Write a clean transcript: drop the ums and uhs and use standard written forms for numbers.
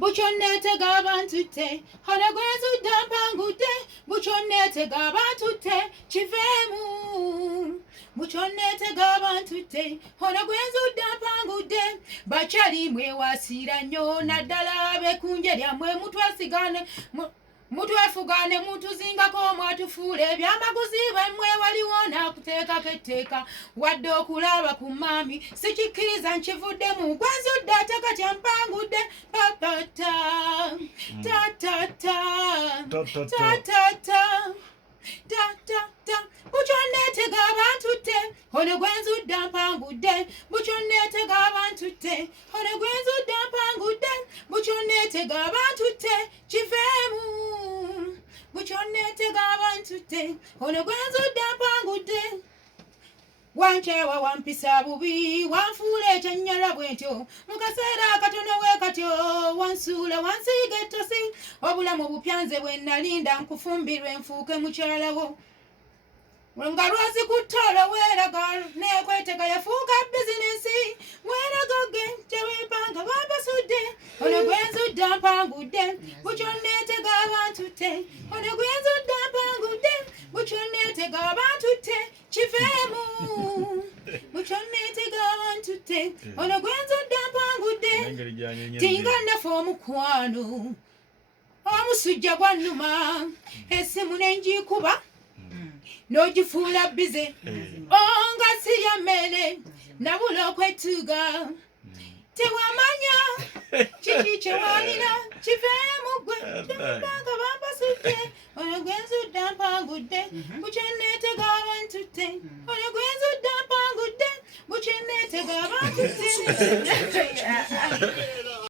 bukyonneetega abantu te ono gwenzudde mpangudde bukyonneetega abantu te kiveemu bukyonneetega abantu te ono gwenzudde mpangudde bakyali mwewasiira nnyo naddala abekunje lyammwe mutwefugane mutuzingako mwatufuula ebyamaguzi bemmwe waliwo nakuteekako etteeka wadde okulaba ku maami sikikkiriza nkivuddemu gwenzudde ate kati mpangudde papata tatata tatata tatata bukyonneetega abantu te ono gwenzudde mpangudde bukyonneetega abantu te ono gwenzudde mpangudde bukyonneetega abantu te kiveemu bukyonneetega abantu te ono gwenzudde mpangudde wankyawa wampisa bubi wanfuula ekyennyala bwentyo mu kaseera akatono we katyo wansuula wansiiga ettosi obulamu bupyanze bwe nalinda nkufumbirwe nfuuke mukyalawo nga lwazi ku ttoola weeraga neekwetega yafuuka bizinesi weeraga ge tewepanga bampasudde ono gwenzudde mpangudde bukyonneetega abantu te ono gwenzudde mpangudde bukyonneetega abantu te kiveemu bukyonneetega abantu te ono gwenzudde mpangudde tinga nnafe omukwano omusujja gwannuma essimu nenjikuba n'ogifuula bize nga si ya mmere nabula okwetuga tewamanya kiki kyewalina kiveemu gwe kyebanga bampasudde ono gwenzudde mpangudde bukyonneetega abantu te ono gwenzudde mpangudde bukyonneetega abantu te